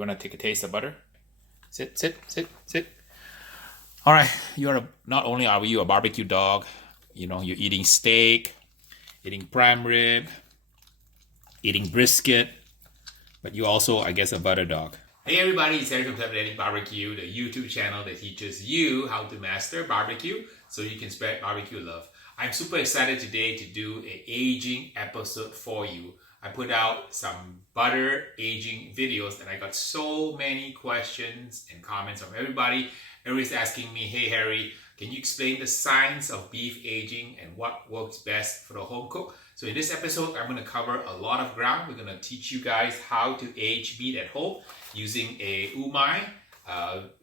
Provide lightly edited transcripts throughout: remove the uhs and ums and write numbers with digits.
You want to take a taste of butter? Sit, sit, sit, sit. All right, not only are you a barbecue dog, you know, you're eating steak, eating prime rib, eating brisket, but you also, I guess, a butter dog. Hey everybody, it's Harry from CALPAINS BBQ, the YouTube channel that teaches you how to master barbecue so you can spread barbecue love. I'm super excited today to do an aging episode for you. I put out some butter aging videos and I got so many questions and comments from everybody. Everybody's asking me, hey Harry, can you explain the science of beef aging and what works best for the home cook? So in this episode, I'm going to cover a lot of ground. We're going to teach you guys how to age meat at home using a Umai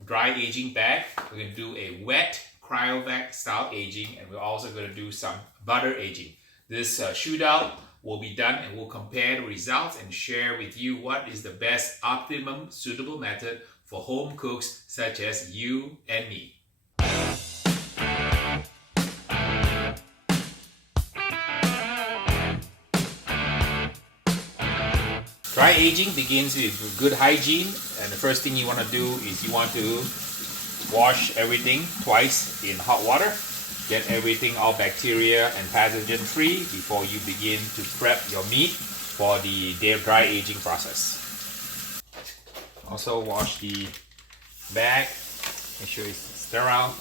dry aging bag. We're going to do a wet Cryovac style aging, and we're also going to do some butter aging. This showdown will be done and we'll compare the results and share with you what is the best optimum suitable method for home cooks such as you and me. Dry aging begins with good hygiene, and the first thing you want to do is you want to wash everything twice in hot water. Get everything all bacteria and pathogen free before you begin to prep your meat for the dry aging process. Also wash the bag, make sure it's sterile.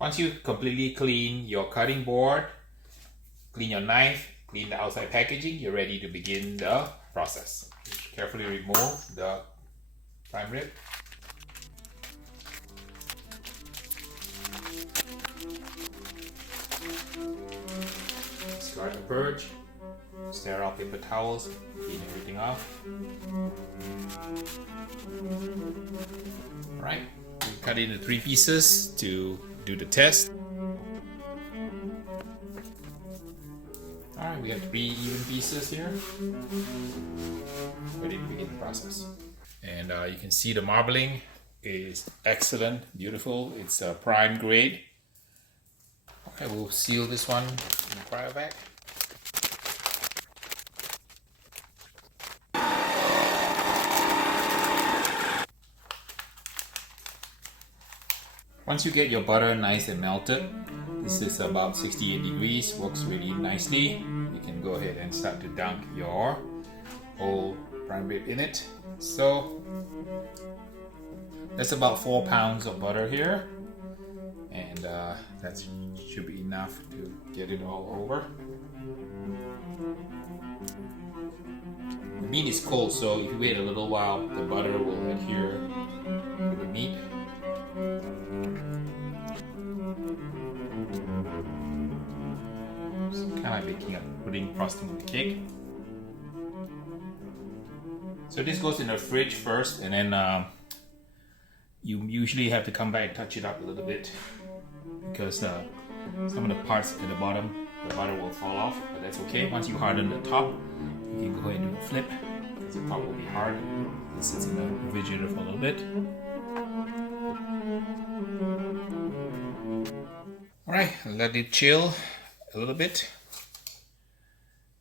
Once you completely clean your cutting board, clean your knife, clean the outside packaging, you're ready to begin the process. Carefully remove the prime rib. Start the purge. Sterile paper towels, clean everything off. Alright, we cut it into 3 pieces to do the test. Alright, we have 3 even pieces here. Ready to begin the process. And you can see the marbling is excellent, beautiful. It's a prime grade. Okay, we'll seal this one in the Cryovac. Once you get your butter nice and melted, this is about 68 degrees, works really nicely. You can go ahead and start to dunk your whole prime rib in it. So that's about 4 pounds of butter here, and that should be enough to get it all over. The meat is cold, so if you wait a little while, the butter will adhere to the meat. So kind of like making a pudding frosting on the cake. So this goes in the fridge first, and then you usually have to come back and touch it up a little bit because some of the parts at the bottom, the butter will fall off, but that's okay. Once you harden the top, you can go ahead and do a flip because the top will be hard. It sits in the refrigerator for a little bit. Alright, let it chill a little bit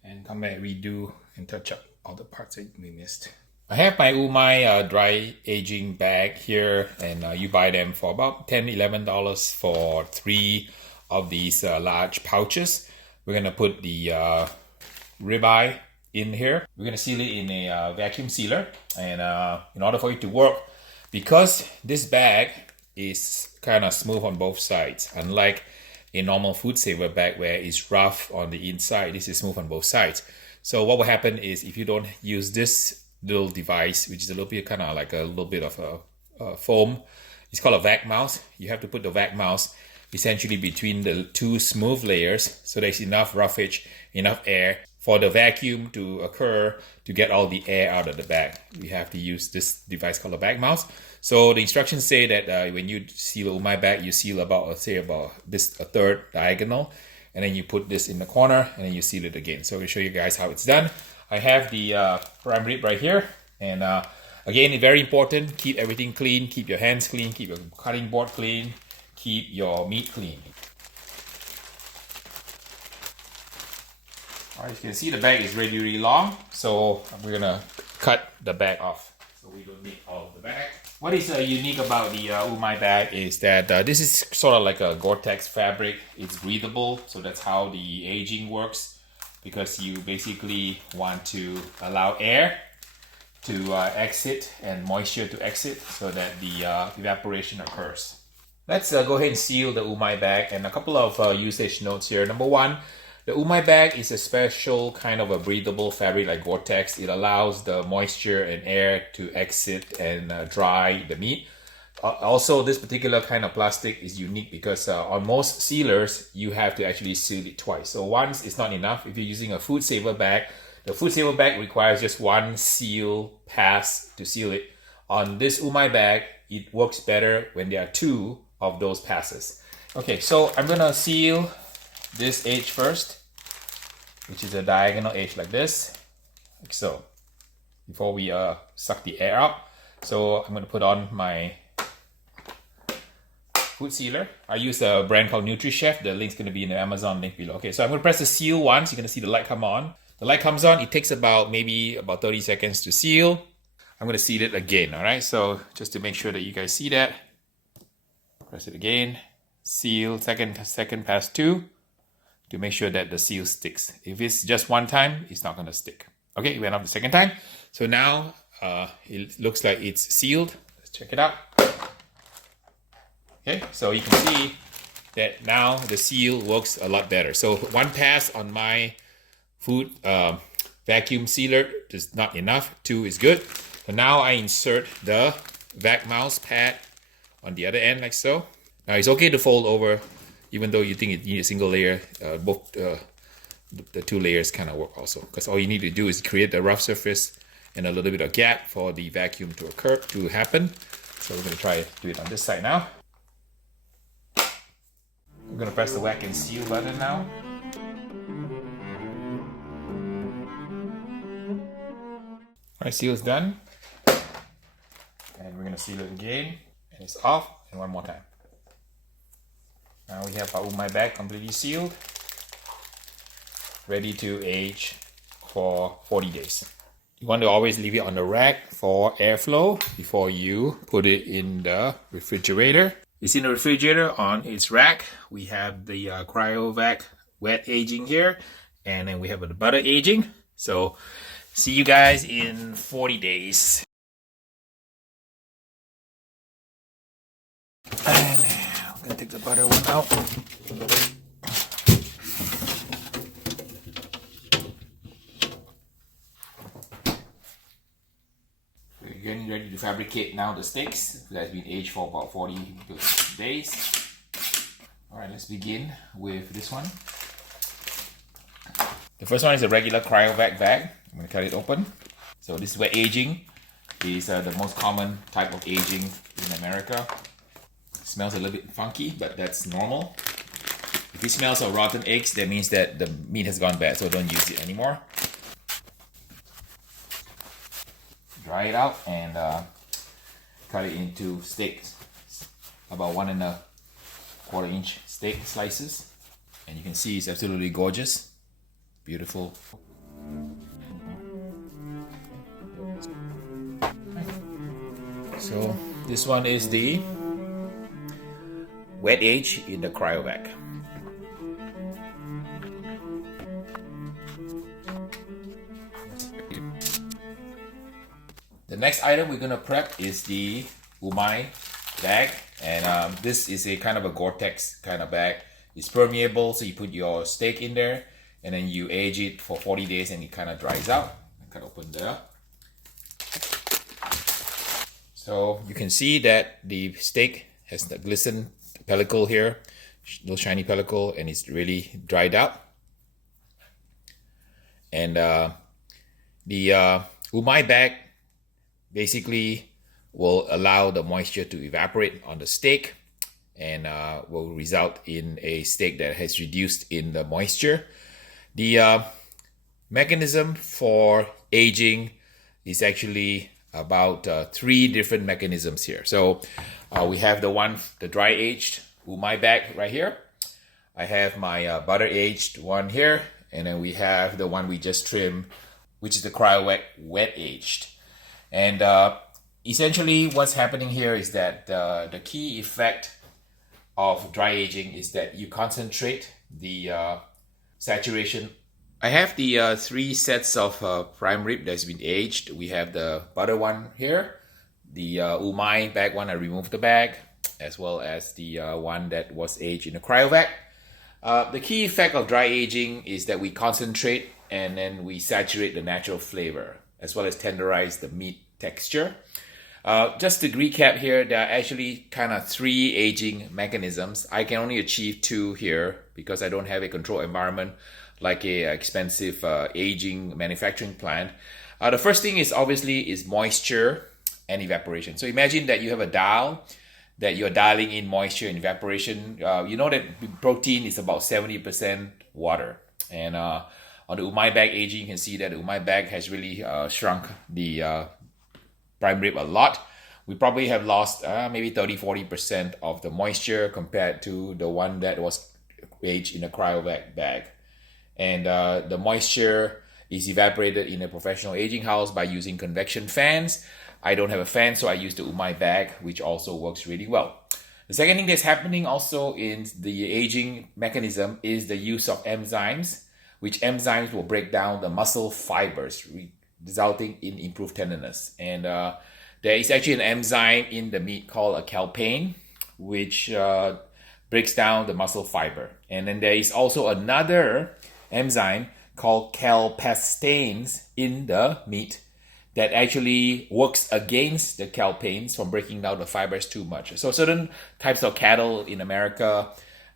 and come back, redo and touch up all the parts that we missed. I have my Umai dry aging bag here, and you buy them for about $10–11 for 3 of these large pouches. We're gonna put the ribeye in here. We're gonna seal it in a vacuum sealer, and in order for it to work, because this bag is kind of smooth on both sides, unlike a normal food saver bag where it's rough on the inside, this is smooth on both sides. So what will happen is if you don't use this little device, which is a little bit kind of like a little bit of a foam, it's called a vac mouse. You have to put the vac mouse essentially between the 2 smooth layers so there's enough roughage, enough air for the vacuum to occur to get all the air out of the bag. We have to use this device called a vac mouse. So the instructions say that when you seal a Umai bag, you seal about, say about this a third diagonal, and then you put this in the corner and then you seal it again. So I'll show you guys how it's done. I have the prime rib right here, and again, very important, keep everything clean, keep your hands clean, keep your cutting board clean, keep your meat clean. Alright, you can see the bag is really, really long, so we're gonna cut the bag off. So we don't need all of the bag. What is unique about the Umai bag is that this is sort of like a Gore-Tex fabric. It's breathable, so that's how the aging works, because you basically want to allow air to exit and moisture to exit so that the evaporation occurs. Let's go ahead and seal the Umai bag, and a couple of usage notes here. Number one, the Umai bag is a special kind of a breathable fabric like Gore-Tex. It allows the moisture and air to exit and dry the meat. Also, this particular kind of plastic is unique because on most sealers, you have to actually seal it twice. So once is not enough. If you're using a food saver bag, the food saver bag requires just one seal pass to seal it. On this Umai bag, it works better when there are two of those passes. Okay, so I'm gonna seal this edge first, which is a diagonal edge like this, like so, before we suck the air out. So I'm going to put on my food sealer. I use a brand called NutriChef. The link's going to be in the Amazon link below. Okay, so I'm going to press the seal once. You're going to see the light come on. The light comes on. It takes maybe about 30 seconds to seal. I'm going to seal it again. All right, so just to make sure that you guys see that, press it again. Seal second pass two, to make sure that the seal sticks. If it's just one time, it's not gonna stick. Okay, it went off the second time. So now it looks like it's sealed. Let's check it out. Okay, so you can see that now the seal works a lot better. So one pass on my food vacuum sealer is not enough. Two is good. So now I insert the vac mouse pad on the other end like so. Now it's okay to fold over, even though you think you need a single layer. Both the two layers kind of work also, because all you need to do is create a rough surface and a little bit of gap for the vacuum to happen. So we're going to try to do it on this side now. I'm going to press the whack and seal button now. Alright, seal is done. And we're going to seal it again. And it's off. And one more time. Now we have our Umai bag completely sealed, ready to age for 40 days. You want to always leave it on the rack for airflow before you put it in the refrigerator. It's in the refrigerator on its rack. We have the Cryovac wet aging here, and then we have the butter aging. So see you guys in 40 days. And I'm gonna take the butter one out. We're getting ready to fabricate now the steaks. It has been aged for about 40 days. Alright, let's begin with this one. The first one is a regular Cryovac bag. I'm gonna cut it open. So this wet aging is the most common type of aging in America. Smells a little bit funky, but that's normal. If it smells of rotten eggs, that means that the meat has gone bad, so don't use it anymore. Dry it out and cut it into steaks, about 1¼ inch steak slices. And you can see it's absolutely gorgeous, beautiful. So this one is the wet age in the Cryovac. The next item we're gonna prep is the Umai bag, and this is a kind of a Gore-Tex kind of bag. It's permeable, so you put your steak in there, and then you age it for 40 days, and it kind of dries out. I can open there. So you can see that the steak has the glisten pellicle here, little shiny pellicle, and it's really dried out. And the Umai bag basically will allow the moisture to evaporate on the steak, and will result in a steak that has reduced in the moisture. The mechanism for aging is actually about 3 different mechanisms here. So we have the dry aged Umai bag right here. I have my butter aged one here, and then we have the one we just trimmed, which is the Cryovac wet aged. And essentially what's happening here is that the key effect of dry aging is that you concentrate the saturation. I have the 3 sets of prime rib that's been aged. We have the butter one here, the Umai bag one, I removed the bag, as well as the one that was aged in the Cryovac. The key effect of dry aging is that we concentrate and then we saturate the natural flavor, as well as tenderize the meat texture. Just to recap here, there are actually kind of 3 aging mechanisms. I can only achieve 2 here because I don't have a controlled environment like a expensive aging manufacturing plant. The first thing is obviously is moisture and evaporation. So imagine that you have a dial that you're dialing in moisture and evaporation. You know that protein is about 70% water. And on the Umai bag aging, you can see that the Umai bag has really shrunk the prime rib a lot. We probably have lost maybe 30-40% of the moisture compared to the one that was aged in a Cryovac bag. And the moisture is evaporated in a professional aging house by using convection fans. I don't have a fan, so I use the Umai bag, which also works really well. The second thing that's happening also in the aging mechanism is the use of enzymes, which enzymes will break down the muscle fibers, resulting in improved tenderness. And there is actually an enzyme in the meat called a CALPAIN, which breaks down the muscle fiber. And then there is also another enzyme called CALPASTAINS in the meat that actually works against the CALPAINS from breaking down the fibers too much. So certain types of cattle in America,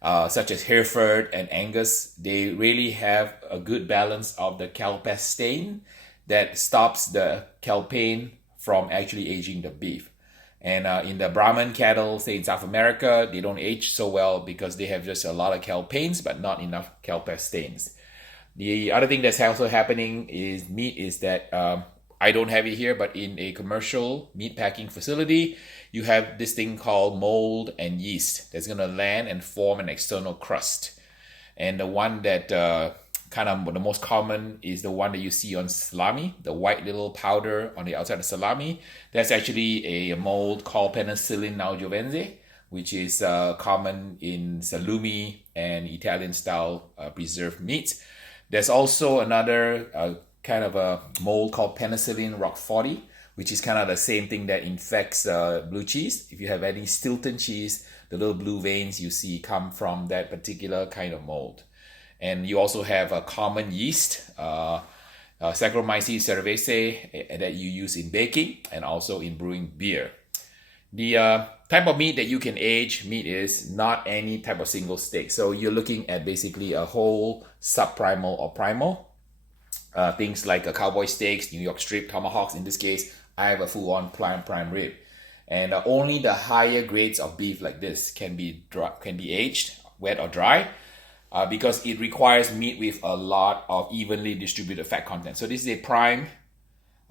such as Hereford and Angus, they really have a good balance of the CALPASTAIN that stops the CALPAIN from actually aging the beef. And in the Brahman cattle, say in South America, they don't age so well because they have just a lot of CALPAINS but not enough CALPASTAINs. The other thing that's also happening is meat is that I don't have it here, but in a commercial meat packing facility, you have this thing called mold and yeast that's going to land and form an external crust. And the one that kind of the most common is the one that you see on salami, the white little powder on the outside of salami. That's actually a mold called Penicillin aljovense, which is common in salumi and Italian style preserved meats. There's also another kind of a mold called Penicillin roquefort, which is kind of the same thing that infects blue cheese. If you have any Stilton cheese, the little blue veins you see come from that particular kind of mold. And you also have a common yeast, Saccharomyces cerevisiae, that you use in baking and also in brewing beer. The type of meat that you can age meat is not any type of single steak. So you're looking at basically a whole subprimal or primal. Things like cowboy steaks, New York strip, tomahawks. In this case, I have a full-on prime rib. And only the higher grades of beef like this can be aged, wet or dry, because it requires meat with a lot of evenly distributed fat content. So this is a prime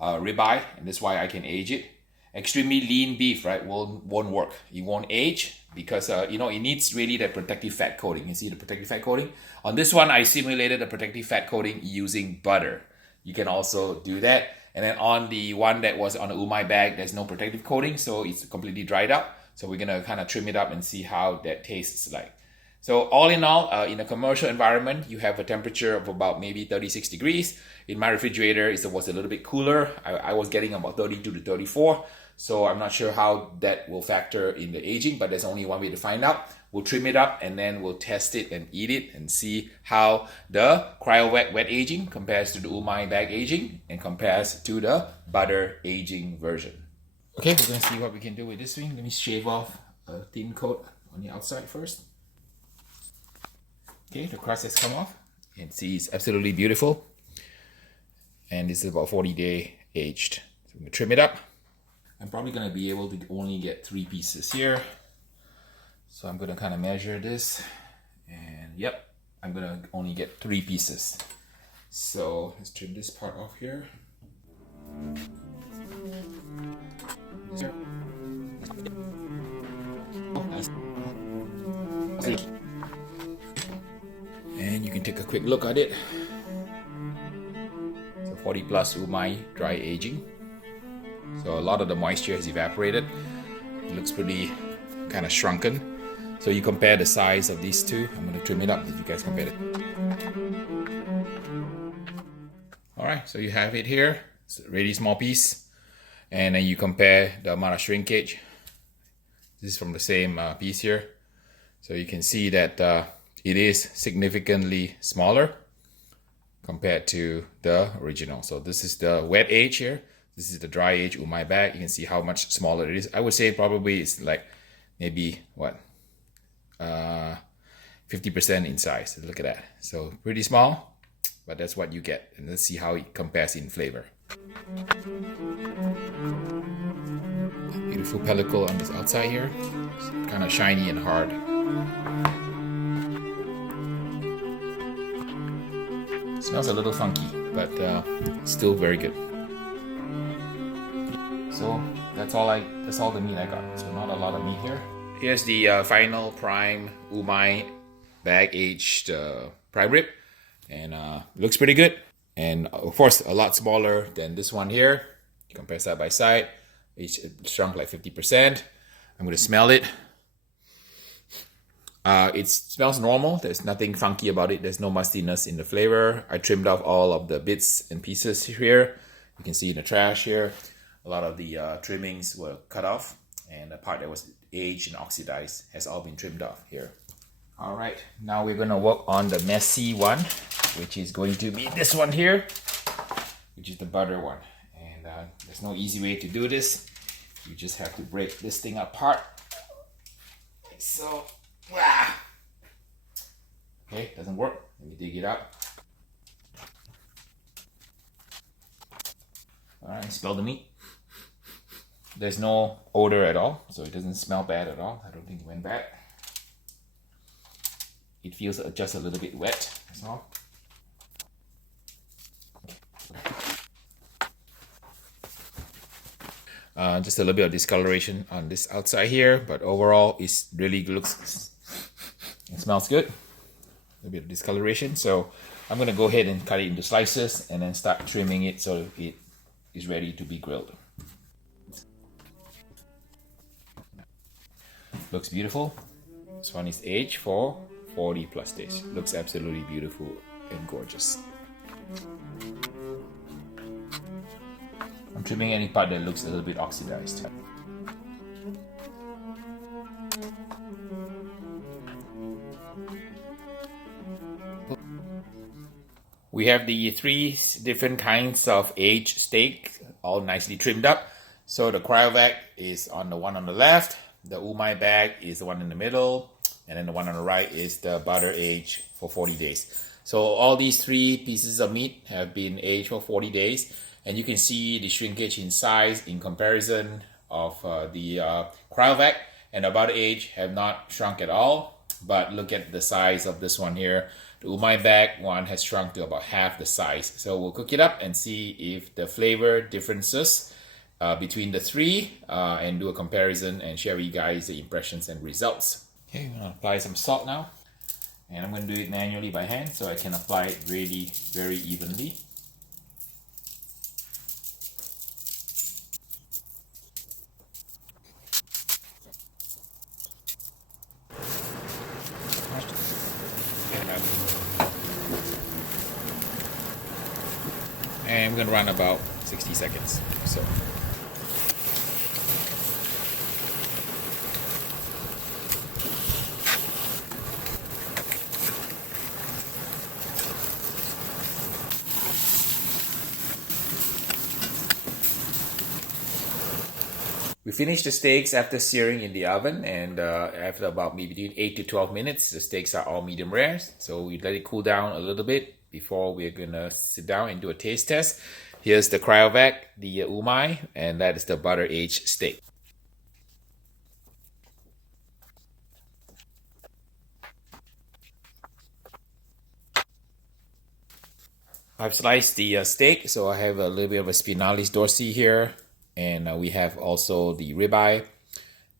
ribeye, and that's why I can age it. Extremely lean beef, right, won't work. It won't age because it needs really that protective fat coating. You see the protective fat coating? On this one, I simulated the protective fat coating using butter. You can also do that. And then on the one that was on the Umai bag, there's no protective coating, so it's completely dried up. So we're gonna kind of trim it up and see how that tastes like. So all in all, in a commercial environment, you have a temperature of about maybe 36 degrees. In my refrigerator, it was a little bit cooler. I was getting about 32 to 34. So I'm not sure how that will factor in the aging, but there's only one way to find out. We'll trim it up and then we'll test it and eat it and see how the Cryovac wet aging compares to the Umai bag aging and compares to the butter aging version. Okay, we're going to see what we can do with this thing. Let me shave off a thin coat on the outside first. Okay, the crust has come off. You can see it's absolutely beautiful. And this is about 40-day aged. So I'm going to trim it up. I'm probably going to be able to only get 3 pieces here. So I'm going to kind of measure this. And yep, I'm going to only get 3 pieces. So let's trim this part off here. And you can take a quick look at it. 40 plus Umai dry aging. So a lot of the moisture has evaporated. It looks pretty kind of shrunken. So you compare the size of these two. I'm going to trim it up if you guys compare it. Alright, so you have it here. It's a really small piece. And then you compare the amount of shrinkage. This is from the same piece here. So you can see that it is significantly smaller compared to the original. So this is the wet age here. This is the dry age Umai bag. You can see how much smaller it is. I would say probably it's like maybe what 50% in size. Look at that. So pretty small, but that's what you get. And let's see how it compares in flavor. Beautiful pellicle on this outside here. It's kind of shiny and hard. Smells a little funky, but still very good. So that's all the meat I got. So not a lot of meat here. Here's the final prime Umai bag aged prime rib, and looks pretty good. And of course a lot smaller than this one here. You compare side by side. It shrunk like 50%. I'm gonna smell it. It smells normal. There's nothing funky about it. There's no mustiness in the flavor. I trimmed off all of the bits and pieces here. You can see in the trash here, a lot of the trimmings were cut off, and the part that was aged and oxidized has all been trimmed off here. All right, now we're gonna work on the messy one, which is going to be this one here, which is the butter one. And there's no easy way to do this. You just have to break this thing apart, like so. Okay, doesn't work. Let me dig it out. Alright, smell the meat. There's no odor at all, so it doesn't smell bad at all. I don't think it went bad. It feels just a little bit wet, that's all. Just a little bit of discoloration on this outside here, but overall it really looks, it smells good. A bit of discoloration, so I'm gonna go ahead and cut it into slices and then start trimming it so it is ready to be grilled. Looks beautiful. This one is aged for 40 plus days. Looks absolutely beautiful and gorgeous. I'm trimming any part that looks a little bit oxidized. We have the 3 different kinds of aged steak, all nicely trimmed up. So the Cryovac is on the one on the left, the Umai bag is the one in the middle, and then the one on the right is the butter aged for 40 days. So all these 3 pieces of meat have been aged for 40 days, and you can see the shrinkage in size in comparison of the Cryovac and the butter age have not shrunk at all. But look at the size of this one here. The Umai bag one has shrunk to about half the size. So we'll cook it up and see if the flavor differences between the 3 and do a comparison and share with you guys the impressions and results. Okay, I'm gonna apply some salt now. And I'm gonna do it manually by hand so I can apply it really very evenly. And I'm going to run about 60 seconds or so. We finished the steaks after searing in the oven, and after about maybe between 8 to 12 minutes, the steaks are all medium rare. So we let it cool down a little bit before we're gonna sit down and do a taste test. Here's the Cryovac, the Umai, and that is the butter aged steak. I've sliced the steak, so I have a little bit of a spinalis dorsi here, and we have also the ribeye.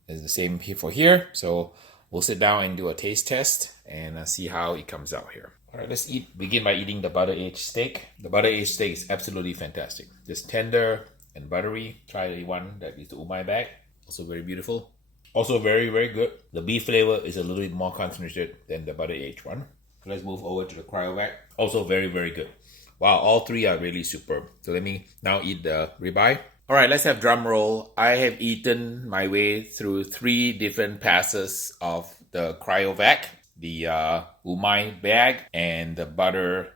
It's the same here for here. So we'll sit down and do a taste test and see how it comes out here. All right, let's begin by eating the butter aged steak. The butter aged steak is absolutely fantastic. Just tender and buttery. Try the one that is the Umai bag. Also very beautiful. Also very, very good. The beef flavor is a little bit more concentrated than the butter aged one. So let's move over to the Cryovac. Also very, very good. Wow, all three are really superb. So let me now eat the ribeye. All right, let's have drum roll. I have eaten my way through 3 different passes of the Cryovac, the Umai bag, and the butter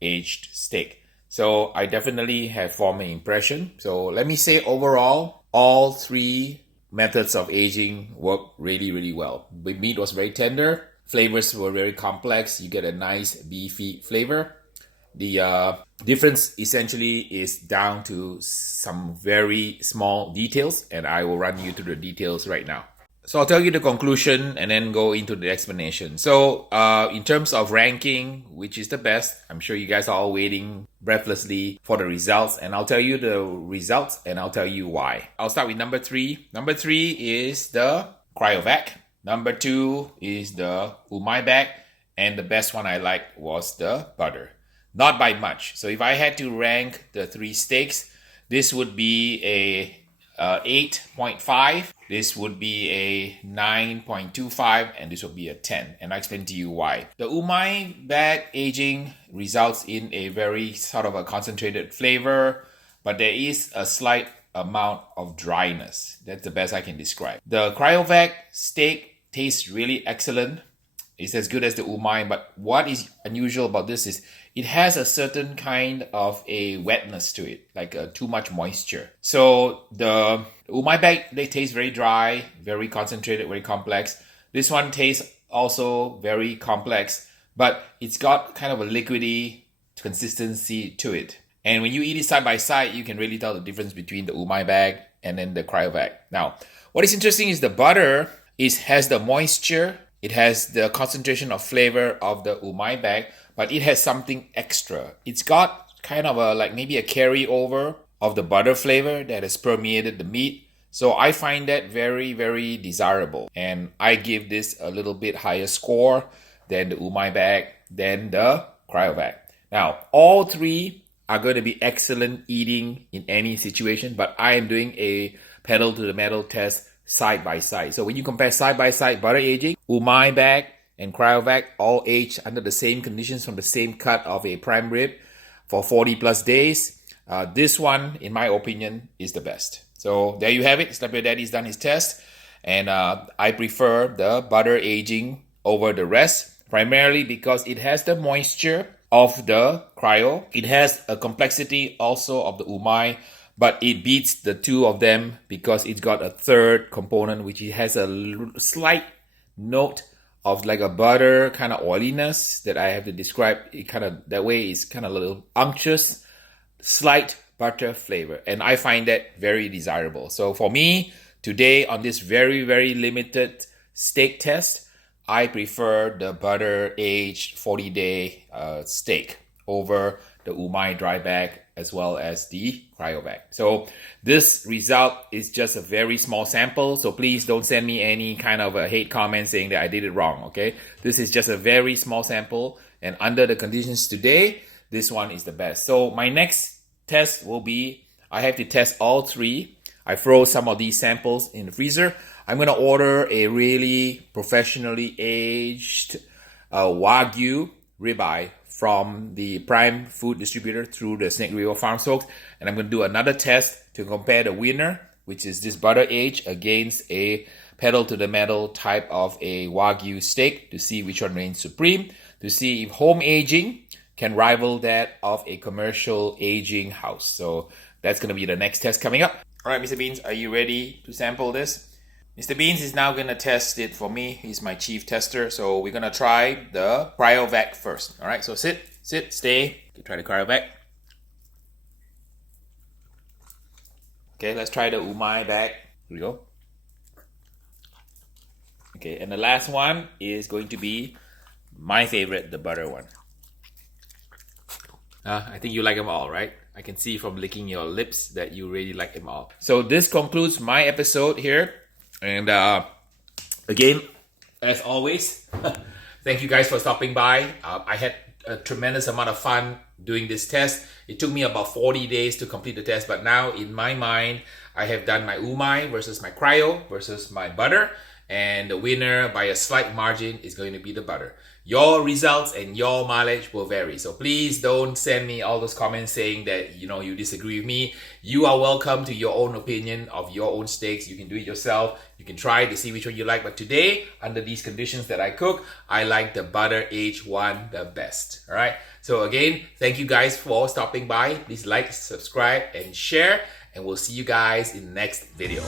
aged steak. So I definitely have formed an impression. So let me say overall, all 3 methods of aging work really, really well. The meat was very tender. Flavors were very complex. You get a nice beefy flavor. The difference essentially is down to some very small details, and I will run you through the details right now. So I'll tell you the conclusion and then go into the explanation. So in terms of ranking, which is the best, I'm sure you guys are all waiting breathlessly for the results, and I'll tell you the results and I'll tell you why. I'll start with number 3. Number 3 is the Cryovac. Number 2 is the Umai bag, and the best one I liked was the butter. Not by much. So if I had to rank the 3 steaks, this would be a 8.5, this would be a 9.25, and this would be a 10. And I'll explain to you why. The Umai bag aging results in a very sort of a concentrated flavor, but there is a slight amount of dryness. That's the best I can describe. The Cryovac steak tastes really excellent. It's as good as the Umai, but what is unusual about this is it has a certain kind of a wetness to it, like too much moisture. So the Umai bag, they taste very dry, very concentrated, very complex. This one tastes also very complex, but it's got kind of a liquidy consistency to it. And when you eat it side by side, you can really tell the difference between the Umai bag and then the Cryovac. Now, what is interesting is the butter has the moisture. It has the concentration of flavor of the Umai bag, but it has something extra. It's got kind of a like maybe a carryover of the butter flavor that has permeated the meat. So I find that very, very desirable. And I give this a little bit higher score than the Umai bag, than the Cryovac. Now, all 3 are going to be excellent eating in any situation, but I am doing a pedal to the metal test side by side. So when you compare side by side butter aging, Umai bag and Cryovac all aged under the same conditions from the same cut of a prime rib for 40 plus days. This one, in my opinion, is the best. So there you have it. Slap Your Daddy's done his test, and I prefer the butter aging over the rest, primarily because it has the moisture of the Cryo. It has a complexity also of the Umai, but it beats the 2 of them because it's got a third component, which it has a slight note of like a butter kind of oiliness that I have to describe. It kind of, that way is kind of a little unctuous, slight butter flavor. And I find that very desirable. So for me, today on this very, very limited steak test, I prefer the butter aged 40-day steak over the Umai dry bag as well as the Cryovac. So this result is just a very small sample, so please don't send me any kind of a hate comment saying that I did it wrong, okay? This is just a very small sample, and under the conditions today, this one is the best. So my next test will be, I have to test all 3. I froze some of these samples in the freezer. I'm going to order a really professionally aged Wagyu ribeye from the prime food distributor through the Snake River Farm Stokes. And I'm going to do another test to compare the winner, which is this butter age, against a pedal to the metal type of a Wagyu steak to see which one reigns supreme, to see if home aging can rival that of a commercial aging house. So that's going to be the next test coming up. All right, Mr. Beans, are you ready to sample this? Mr. Beans is now going to test it for me. He's my chief tester. So we're going to try the Cryovac first. All right, so sit, stay. Okay, try the Cryovac. Okay, let's try the Umai bag. Here we go. Okay, and the last one is going to be my favorite, the butter one. I think you like them all, right? I can see from licking your lips that you really like them all. So this concludes my episode here. And again, as always, thank you guys for stopping by. I had a tremendous amount of fun doing this test. It took me about 40 days to complete the test, but now in my mind, I have done my Umai versus my cryo versus my butter, and the winner by a slight margin is going to be the butter. Your results and your mileage will vary. So please don't send me all those comments saying that, you know, you disagree with me. You are welcome to your own opinion of your own steaks. You can do it yourself. You can try to see which one you like. But today, under these conditions that I cook, I like the butter aged one the best. All right. So again, thank you guys for stopping by. Please like, subscribe, and share. And we'll see you guys in the next video.